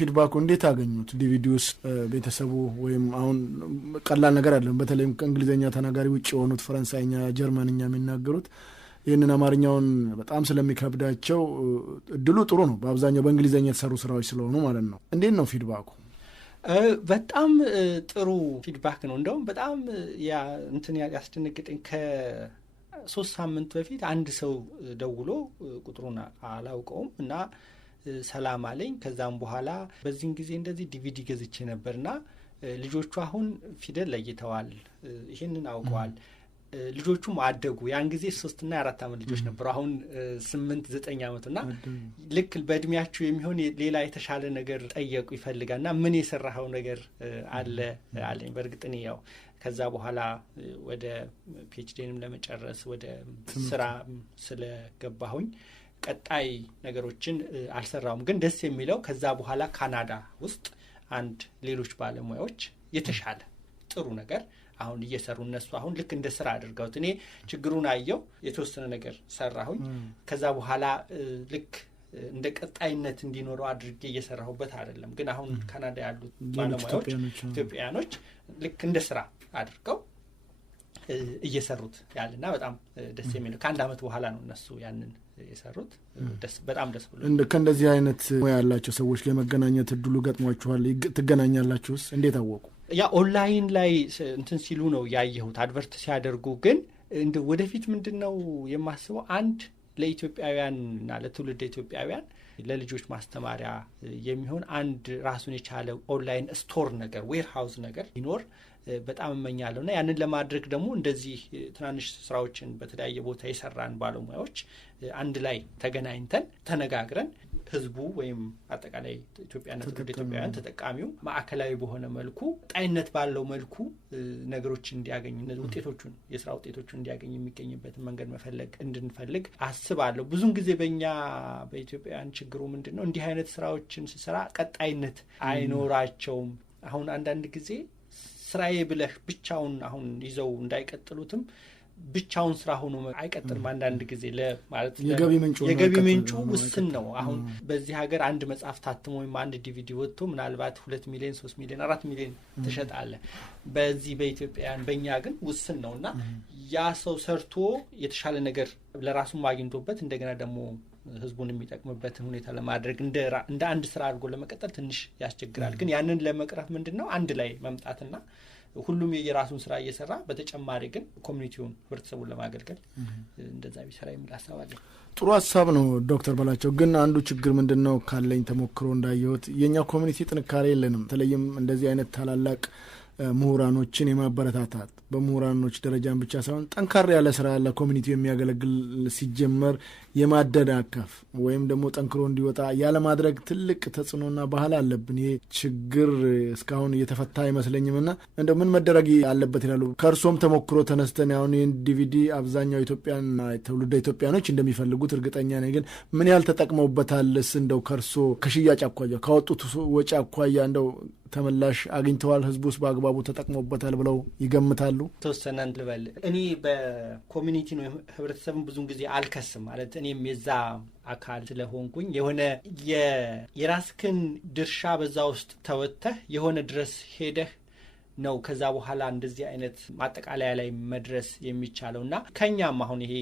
ፊድባክ እንዴት አገኙት? ዲቪዲዮስ ቤተሰቡ ወይም አሁን ቀላል ነገር አይደለም። በተለይም ከእንግሊዘኛ ተናጋሪ ውጪ የሆኑት ፈረንሳይኛ፣ ጀርመንኛ የሚናገሩት ይሄንን አማርኛውን በጣም ስለሚከብዳቸው እድሉ ጥሩ ነው። በአብዛኛው በእንግሊዘኛ የተሰሩ ስራዎች ስለሆኑ ማለት ነው። እንዴት ነው ፊድባኩ? በጣም ጥሩ ፊድባክ ነው። እንደውም በጣም ያ እንትን ያስደነገጠኝ ከ3 ሳምንት በፊት አንድ ሰው ደውሎ ቁጥሩን አላውቀውም እና ሰላም አለኝ። ከዛም በኋላ በዚህን ጊዜ እንደዚህ ዲቪዲ ገዝቼ ነበርና ልጆቹ አሁን ፊደል ለይተዋል፣ ይሄንን አውቀዋል። ልጆቹም አደጉ። ያን ጊዜ 3 እና 4 ዓመት ልጆች ነበሩ። አሁን 8 9 ዓመትና ልክ በእድሜያቸው የሚሆን ሌላ የተሻለ ነገር ጠየቁ ይፈልጋልና ምን የሰራኸው ነገር አለ አለኝ። በእርግጥ እኔ ያው ከዛ በኋላ ወደ ፒኤችዲንም ለመጨረስ ወደ ስራ ስለገባሁኝ ቀጣይ ነገሮችን አልሰራውም። ግን ደስ የሚለው ከዛ በኋላ ካናዳ ውስጥ አንድ ሌሎች ባለሙያዎች የተሻለ ጥሩ ነገር አሁን እየሰሩ እነሱ አሁን ልክ እንደ ስራ አድርገውት እኔ ችግሩን አየው የተወሰነ ነገር ሰራሁኝ። ከዛ በኋላ ልክ እንደ ቀጣይነት እንዲኖረው አድርጌ እየሰራሁበት አይደለም። ግን አሁን ካናዳ ያሉት ባለሙያዎች ኢትዮጵያኖች ልክ እንደ ስራ አድርገው እየሰሩት ያለና በጣም ደስ የሚል ከአንድ ዓመት በኋላ ነው እነሱ ያንን የሰሩት። በጣም ደስ ብሎ ከእንደዚህ አይነት ሙያ ያላቸው ሰዎች ጋር መገናኘት እድሉ ገጥሟችኋል? ትገናኛላችሁስ? እንዴት አወቁ? ያ ኦንላይን ላይ እንትን ሲሉ ነው ያየሁት አድቨርት ሲያደርጉ። ግን እንደ ወደፊት ምንድነው የማስበው አንድ ለኢትዮጵያውያንና ለትውልድ ኢትዮጵያውያን ለልጆች ማስተማሪያ የሚሆን አንድ ራሱን የቻለ ኦንላይን ስቶር ነገር ዌርሃውስ ነገር ይኖር በጣም እመኛለሁና ያንን ለማድረግ ደግሞ እንደዚህ ትናንሽ ስራዎችን በተለያየ ቦታ የሰራን ባለሙያዎች አንድ ላይ ተገናኝተን ተነጋግረን ህዝቡ ወይም አጠቃላይ ኢትዮጵያና ትውልድ ኢትዮጵያውያን ተጠቃሚው ማዕከላዊ በሆነ መልኩ ጣይነት ባለው መልኩ ነገሮችን እንዲያገኙ እነዚህ ውጤቶቹን የስራ ውጤቶቹን እንዲያገኙ የሚገኝበትን መንገድ መፈለግ እንድንፈልግ አስባለሁ። ብዙን ጊዜ በእኛ በኢትዮጵያውያን ችግሩ ምንድነው እንዲህ አይነት ስራዎችን ሲሰራ ቀጣይነት አይኖራቸውም። አሁን አንዳንድ ጊዜ ስራዬ ብለህ ብቻውን አሁን ይዘው እንዳይቀጥሉትም ብቻውን ስራ ሆኖ አይቀጥልም። አንዳንድ ጊዜ ለማለት የገቢ ምንጩ ውስን ነው። አሁን በዚህ ሀገር አንድ መጽሐፍ ታትሞ ወይም አንድ ዲቪዲ ወጥቶ ምናልባት 2 ሚሊዮን 3 ሚሊዮን 4 ሚሊዮን ተሸጣለ። በዚህ በኢትዮጵያውያን በእኛ ግን ውስን ነውና ያ ሰው ሰርቶ የተሻለ ነገር ለራሱም አግኝቶበት እንደገና ደግሞ ህዝቡን የሚጠቅምበትን ሁኔታ ለማድረግ እንደ አንድ ስራ አድርጎ ለመቀጠል ትንሽ ያስቸግራል። ግን ያንን ለመቅረፍ ምንድነው አንድ ላይ መምጣትና ሁሉም የራሱን ስራ እየሰራ በተጨማሪ ግን ኮሚኒቲውን ህብረተሰቡን ለማገልገል እንደዛ ቢሰራ የሚል ሐሳብ አለ። ጥሩ ሐሳብ ነው ዶክተር በላቸው። ግን አንዱ ችግር ምንድነው ካለኝ ተሞክሮ እንዳየሁት የኛ ኮሚኒቲ ጥንካሬ የለንም። በተለይም እንደዚህ አይነት ታላላቅ ምሁራኖችን የማበረታታት በምሁራኖች ደረጃም ብቻ ሳይሆን ጠንካራ ያለ ስራ ለኮሚኒቲው የሚያገለግል ሲጀመር የማደናቀፍ ወይም ደግሞ ጠንክሮ እንዲወጣ ያለ ማድረግ ትልቅ ተጽዕኖና ባህል አለብን። ይሄ ችግር እስካሁን እየተፈታ አይመስለኝምና እንደው ምን መደረግ አለበት ይላሉ? ከእርሶም ተሞክሮ ተነስተን አሁን ይህን ዲቪዲ አብዛኛው ኢትዮጵያና ትውልደ ኢትዮጵያኖች እንደሚፈልጉት እርግጠኛ ነኝ። ግን ምን ያህል ተጠቅመውበታልስ? እንደው ከእርሶ ከሽያጭ አኳያ ካወጡት ወጪ አኳያ እንደው ተመላሽ አግኝተዋል? ህዝቡስ በአግባቡ ተጠቅመውበታል ብለው ይገምታሉ? ተወሰነ ልበል። እኔ በኮሚኒቲ ነው ህብረተሰብን ብዙን ጊዜ አልከስም ማለት እኔም የዛ አካል ስለሆንኩኝ የሆነ የራስክን ድርሻ በዛ ውስጥ ተወጥተህ የሆነ ድረስ ሄደህ ነው ከዛ በኋላ እንደዚህ አይነት ማጠቃለያ ላይ መድረስ የሚቻለውና ከኛም አሁን ይሄ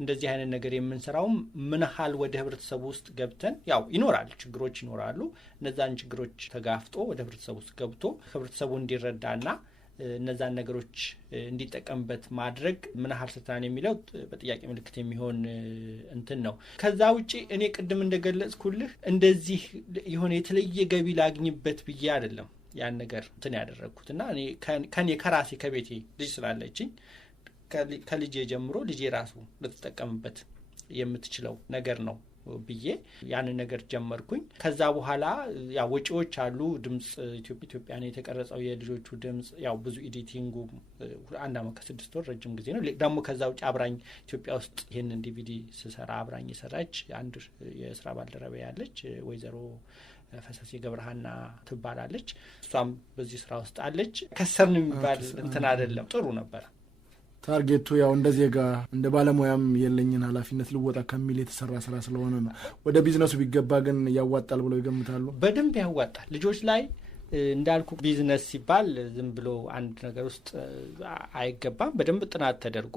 እንደዚህ አይነት ነገር የምንሰራውም ምን ያህል ወደ ህብረተሰቡ ውስጥ ገብተን ያው ይኖራል ችግሮች ይኖራሉ እነዛን ችግሮች ተጋፍጦ ወደ ህብረተሰቡ ውስጥ ገብቶ ህብረተሰቡ እንዲረዳና እነዛን ነገሮች እንዲጠቀምበት ማድረግ ምን ያህል ስልጣን የሚለው በጥያቄ ምልክት የሚሆን እንትን ነው። ከዛ ውጪ እኔ ቅድም እንደገለጽኩልህ እንደዚህ የሆነ የተለየ ገቢ ላግኝበት ብዬ አይደለም ያን ነገር እንትን ያደረኩትና እኔ ከኔ ከራሴ ከቤቴ ልጅ ስላለችኝ ከልጄ ጀምሮ ልጄ ራሱ ልትጠቀምበት የምትችለው ነገር ነው ብዬ ያን ነገር ጀመርኩኝ። ከዛ በኋላ ያው ወጪዎች አሉ። ድምጽ ኢትዮጵያን የተቀረጸው የልጆቹ ድምጽ ያው ብዙ ኤዲቲንጉ 1 ዓመት ከ6 ወር ረጅም ጊዜ ነው። ደግሞ ከዛ ውጭ አብራኝ ኢትዮጵያ ውስጥ ይሄንን ዲቪዲ ስሰራ አብራኝ የሰራች አንድ የስራ ባልደረባ ያለች ወይዘሮ ፈሰሴ ገብረሃና ትባላለች። እሷም በዚህ ስራ ውስጥ አለች። ከሰርን የሚባል እንትን አይደለም፣ ጥሩ ነበር። ታርጌቱ ያው እንደዚህ ጋር እንደ ባለሙያም የለኝን ኃላፊነት ልወጣ ከሚል የተሰራ ስራ ስለሆነ ነው። ወደ ቢዝነሱ ቢገባ ግን ያዋጣል ብለው ይገምታሉ? በደንብ ያዋጣል። ልጆች ላይ እንዳልኩ ቢዝነስ ሲባል ዝም ብሎ አንድ ነገር ውስጥ አይገባም። በደንብ ጥናት ተደርጎ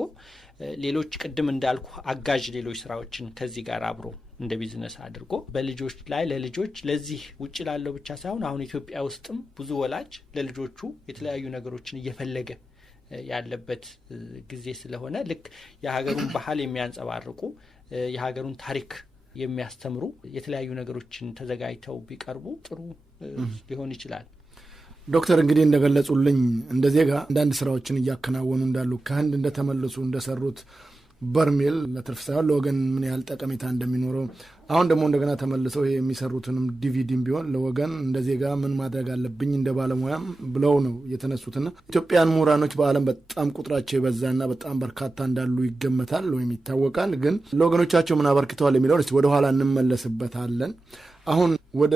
ሌሎች ቅድም እንዳልኩ አጋዥ ሌሎች ስራዎችን ከዚህ ጋር አብሮ እንደ ቢዝነስ አድርጎ በልጆች ላይ ለልጆች ለዚህ ውጭ ላለው ብቻ ሳይሆን አሁን ኢትዮጵያ ውስጥም ብዙ ወላጅ ለልጆቹ የተለያዩ ነገሮችን እየፈለገ ያለበት ጊዜ ስለሆነ ልክ የሀገሩን ባህል የሚያንጸባርቁ የሀገሩን ታሪክ የሚያስተምሩ የተለያዩ ነገሮችን ተዘጋጅተው ቢቀርቡ ጥሩ ሊሆን ይችላል። ዶክተር እንግዲህ እንደገለጹልኝ እንደ ዜጋ አንዳንድ ስራዎችን እያከናወኑ እንዳሉ ከህንድ እንደተመለሱ እንደሰሩት በርሜል ለትርፍ ሳይሆን ለወገን ምን ያህል ጠቀሜታ እንደሚኖረው አሁን ደግሞ እንደገና ተመልሰው ይሄ የሚሰሩትንም ዲቪዲም ቢሆን ለወገን እንደ ዜጋ ምን ማድረግ አለብኝ እንደ ባለሙያም ብለው ነው የተነሱትና ኢትዮጵያን ምሁራኖች በዓለም በጣም ቁጥራቸው የበዛና በጣም በርካታ እንዳሉ ይገመታል ወይም ይታወቃል። ግን ለወገኖቻቸው ምን አበርክተዋል የሚለውን እስቲ ወደኋላ እንመለስበታለን። አሁን ወደ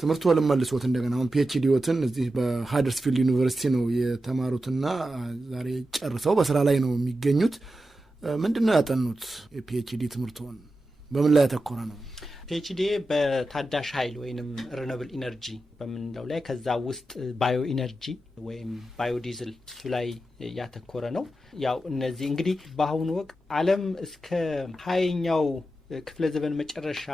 ትምህርቱ ልመልሶት እንደገና አሁን ፒኤችዲዎትን እዚህ በሃደርስፊልድ ዩኒቨርሲቲ ነው የተማሩትና ዛሬ ጨርሰው በስራ ላይ ነው የሚገኙት። ምንድን ነው ያጠኑት? የፒኤችዲ ትምህርቱን በምን ላይ ያተኮረ ነው? ፒኤችዲ በታዳሽ ኃይል ወይም ሪኒውዌብል ኢነርጂ በምንለው ላይ ከዛ ውስጥ ባዮ ኢነርጂ ወይም ባዮዲዝል እሱ ላይ ያተኮረ ነው። ያው እነዚህ እንግዲህ በአሁኑ ወቅት ዓለም እስከ 20ኛው ክፍለ ዘመን መጨረሻ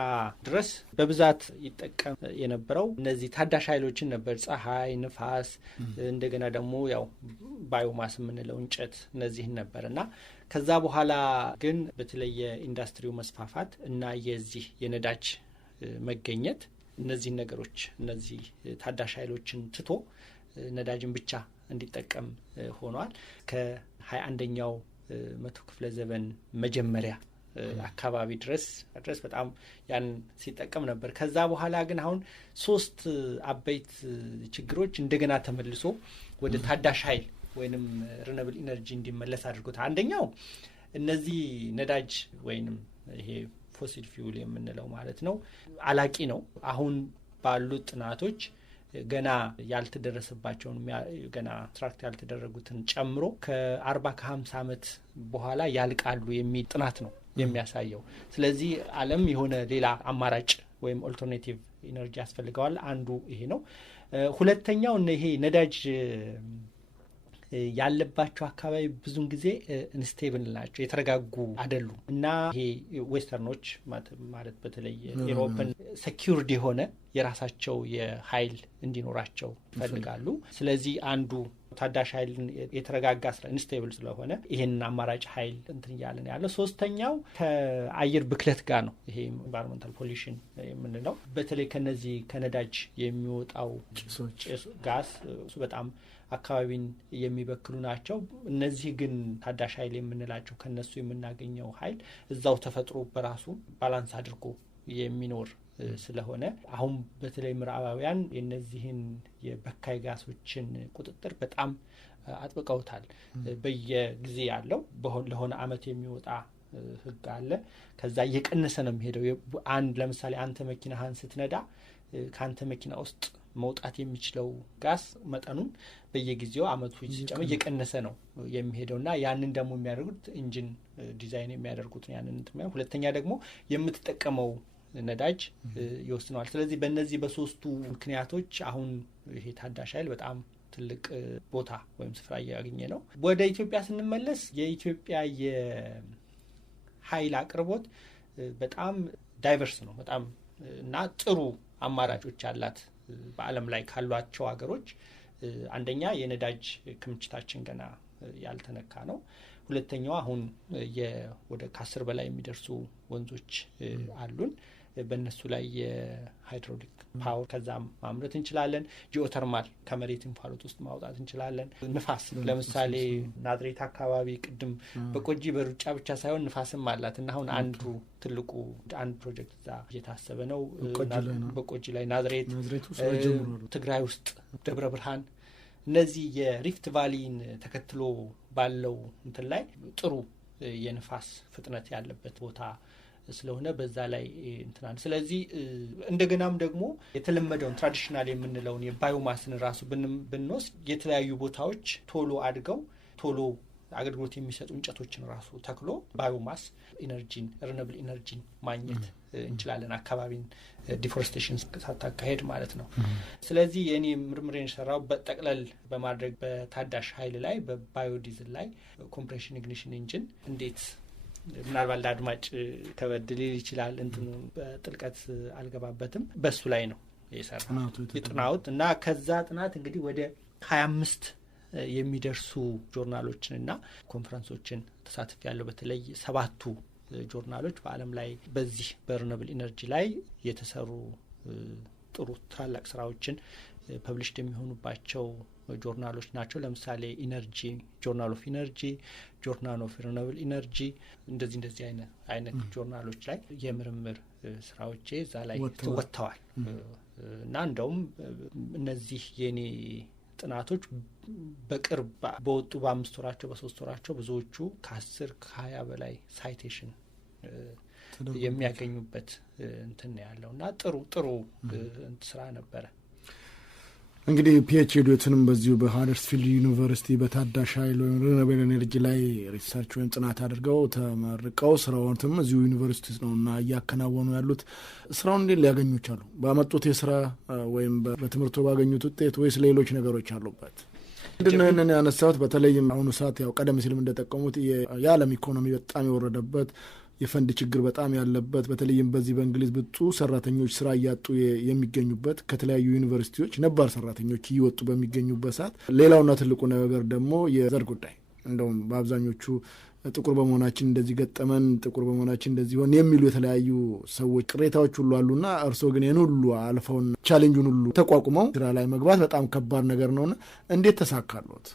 ድረስ በብዛት ይጠቀም የነበረው እነዚህ ታዳሽ ኃይሎችን ነበር። ፀሐይ፣ ንፋስ፣ እንደገና ደግሞ ያው ባዮማስ የምንለው እንጨት እነዚህን ነበር እና ከዛ በኋላ ግን በተለይ የኢንዱስትሪው መስፋፋት እና የዚህ የነዳጅ መገኘት እነዚህን ነገሮች እነዚህ ታዳሽ ኃይሎችን ትቶ ነዳጅን ብቻ እንዲጠቀም ሆኗል። ከ21ኛው መቶ ክፍለ ዘመን መጀመሪያ አካባቢ ድረስ በጣም ያን ሲጠቀም ነበር። ከዛ በኋላ ግን አሁን 3 አበይት ችግሮች እንደገና ተመልሶ ወደ ታዳሽ ኃይል ወይንም ሪኒውዌብል ኢነርጂ እንዲመለስ አድርጎታል። አንደኛው እነዚህ ነዳጅ ወይንም ይሄ ፎሲል ፊውል የምንለው ማለት ነው አላቂ ነው። አሁን ባሉት ጥናቶች ገና ያልተደረሰባቸውን ገና ትራክት ያልተደረጉትን ጨምሮ ከ40 ከ50 ዓመት በኋላ ያልቃሉ የሚል ጥናት ነው የሚያሳየው። ስለዚህ ዓለም የሆነ ሌላ አማራጭ ወይም ኦልተርኔቲቭ ኢነርጂ ያስፈልገዋል። አንዱ ይሄ ነው። ሁለተኛው ይሄ ነዳጅ ያለባቸው አካባቢ ብዙን ጊዜ ኢንስቴብል ናቸው፣ የተረጋጉ አይደሉም እና ይሄ ዌስተርኖች ማለት በተለይ ኢሮፕን ሴኪዩርድ የሆነ የራሳቸው የኃይል እንዲኖራቸው ይፈልጋሉ። ስለዚህ አንዱ ታዳሽ ኃይልን የተረጋጋ ኢንስቴብል ስለሆነ ይሄን አማራጭ ኃይል እንትን እያለን ያለው። ሶስተኛው ከአየር ብክለት ጋር ነው። ይሄ ኢንቫይሮንመንታል ፖሊሽን የምንለው በተለይ ከነዚህ ከነዳጅ የሚወጣው ጋስ እሱ በጣም አካባቢን የሚበክሉ ናቸው። እነዚህ ግን ታዳሽ ኃይል የምንላቸው ከነሱ የምናገኘው ኃይል እዛው ተፈጥሮ በራሱ ባላንስ አድርጎ የሚኖር ስለሆነ አሁን በተለይ ምዕራባውያን የነዚህን የበካይ ጋሶችን ቁጥጥር በጣም አጥብቀውታል። በየጊዜ ያለው ለሆነ አመት የሚወጣ ህግ አለ። ከዛ እየቀነሰ ነው የሚሄደው። ለምሳሌ አንተ መኪናህን ስትነዳ ከአንተ መኪና ውስጥ መውጣት የሚችለው ጋስ መጠኑን በየጊዜው አመቱ ሲጨምር እየቀነሰ ነው የሚሄደውና ያንን ደግሞ የሚያደርጉት ኢንጂን ዲዛይን የሚያደርጉት ያንን እንትም። ሁለተኛ ደግሞ የምትጠቀመው ነዳጅ ይወስነዋል። ስለዚህ በእነዚህ በሶስቱ ምክንያቶች አሁን ይሄ ታዳሽ ኃይል በጣም ትልቅ ቦታ ወይም ስፍራ እያገኘ ነው። ወደ ኢትዮጵያ ስንመለስ የኢትዮጵያ የኃይል አቅርቦት በጣም ዳይቨርስ ነው በጣም እና ጥሩ አማራጮች አላት በዓለም ላይ ካሏቸው ሀገሮች። አንደኛ የነዳጅ ክምችታችን ገና ያልተነካ ነው። ሁለተኛው አሁን ወደ 10 በላይ የሚደርሱ ወንዞች አሉን። በእነሱ ላይ የሃይድሮሊክ ፓወር ከዛም ማምረት እንችላለን። ጂኦተርማል ከመሬት እንፋሎት ውስጥ ማውጣት እንችላለን። ንፋስ ለምሳሌ ናዝሬት አካባቢ ቅድም በቆጂ በሩጫ ብቻ ሳይሆን ንፋስም አላት እና አሁን አንዱ ትልቁ አንድ ፕሮጀክት እዛ እየታሰበ ነው። በቆጂ ላይ ናዝሬት፣ ትግራይ ውስጥ ደብረ ብርሃን፣ እነዚህ የሪፍት ቫሊን ተከትሎ ባለው እንትን ላይ ጥሩ የንፋስ ፍጥነት ያለበት ቦታ ስለሆነ በዛ ላይ እንትናል። ስለዚህ እንደገናም ደግሞ የተለመደውን ትራዲሽናል የምንለውን የባዮማስን ራሱ ብንወስድ የተለያዩ ቦታዎች ቶሎ አድገው ቶሎ አገልግሎት የሚሰጡ እንጨቶችን ራሱ ተክሎ ባዮማስ ኢነርጂን ሪኒውዌብል ኢነርጂን ማግኘት እንችላለን፣ አካባቢን ዲፎሬስቴሽን ሳታካሄድ ማለት ነው። ስለዚህ የኔ ምርምሬን ሰራው በጠቅለል በማድረግ በታዳሽ ኃይል ላይ በባዮዲዝል ላይ ኮምፕሬሽን ኢግኒሽን ኢንጂን እንዴት ምናልባት ለአድማጭ ከበድ ሊል ይችላል፣ እንትኑ በጥልቀት አልገባበትም። በሱ ላይ ነው የጥናት እና ከዛ ጥናት እንግዲህ ወደ 25 የሚደርሱ ጆርናሎችንና ኮንፈረንሶችን ተሳትፍ ያለው በተለይ 7ቱ ጆርናሎች በዓለም ላይ በዚህ በሪኒውዌብል ኢነርጂ ላይ የተሰሩ ጥሩ ታላቅ ስራዎችን ፐብሊሽድ የሚሆኑባቸው ጆርናሎች ናቸው። ለምሳሌ ኢነርጂ ጆርናል ኦፍ ኢነርጂ፣ ጆርናል ኦፍ ሪኒውዌብል ኢነርጂ እንደዚህ አይነት ጆርናሎች ላይ የምርምር ስራዎቼ እዛ ላይ ወጥተዋል እና እንደውም እነዚህ የኔ ጥናቶች በቅርብ በወጡ በ5 ወራቸው በ3 ወራቸው ብዙዎቹ ከ10 ከ20 በላይ ሳይቴሽን የሚያገኙበት እንትን ያለው እና ጥሩ ስራ ነበረ። እንግዲህ ፒኤችዲዎትንም በዚሁ በሃደርስፊልድ ዩኒቨርሲቲ በታዳሽ ኃይል ወይም ሪኒውዌብል ኤነርጂ ላይ ሪሰርች ወይም ጥናት አድርገው ተመርቀው ስራውንም እዚሁ ዩኒቨርሲቲ ነውና እያከናወኑ ያሉት። ስራውን እንዴት ሊያገኙ ቻሉ? ባመጡት የስራ ወይም በትምህርቱ ባገኙት ውጤት ወይስ ሌሎች ነገሮች አሉበት? ምንድነው ያነሳሁት? በተለይም አሁኑ ሰዓት ያው ቀደም ሲልም እንደጠቀሙት የዓለም ኢኮኖሚ በጣም የወረደበት የፈንድ ችግር በጣም ያለበት በተለይም በዚህ በእንግሊዝ ብዙ ሰራተኞች ስራ እያጡ የሚገኙበት ከተለያዩ ዩኒቨርሲቲዎች ነባር ሰራተኞች እየወጡ በሚገኙበት ሰዓት ሌላውና ትልቁ ነገር ደግሞ የዘር ጉዳይ እንደውም በአብዛኞቹ ጥቁር በመሆናችን እንደዚህ ገጠመን፣ ጥቁር በመሆናችን እንደዚህ ሆነ የሚሉ የተለያዩ ሰዎች ቅሬታዎች ሁሉ አሉና እርስዎ ግን ይህን ሁሉ አልፈውን ቻሌንጁን ሁሉ ተቋቁመው ስራ ላይ መግባት በጣም ከባድ ነገር ነውና እንዴት ተሳካሎት?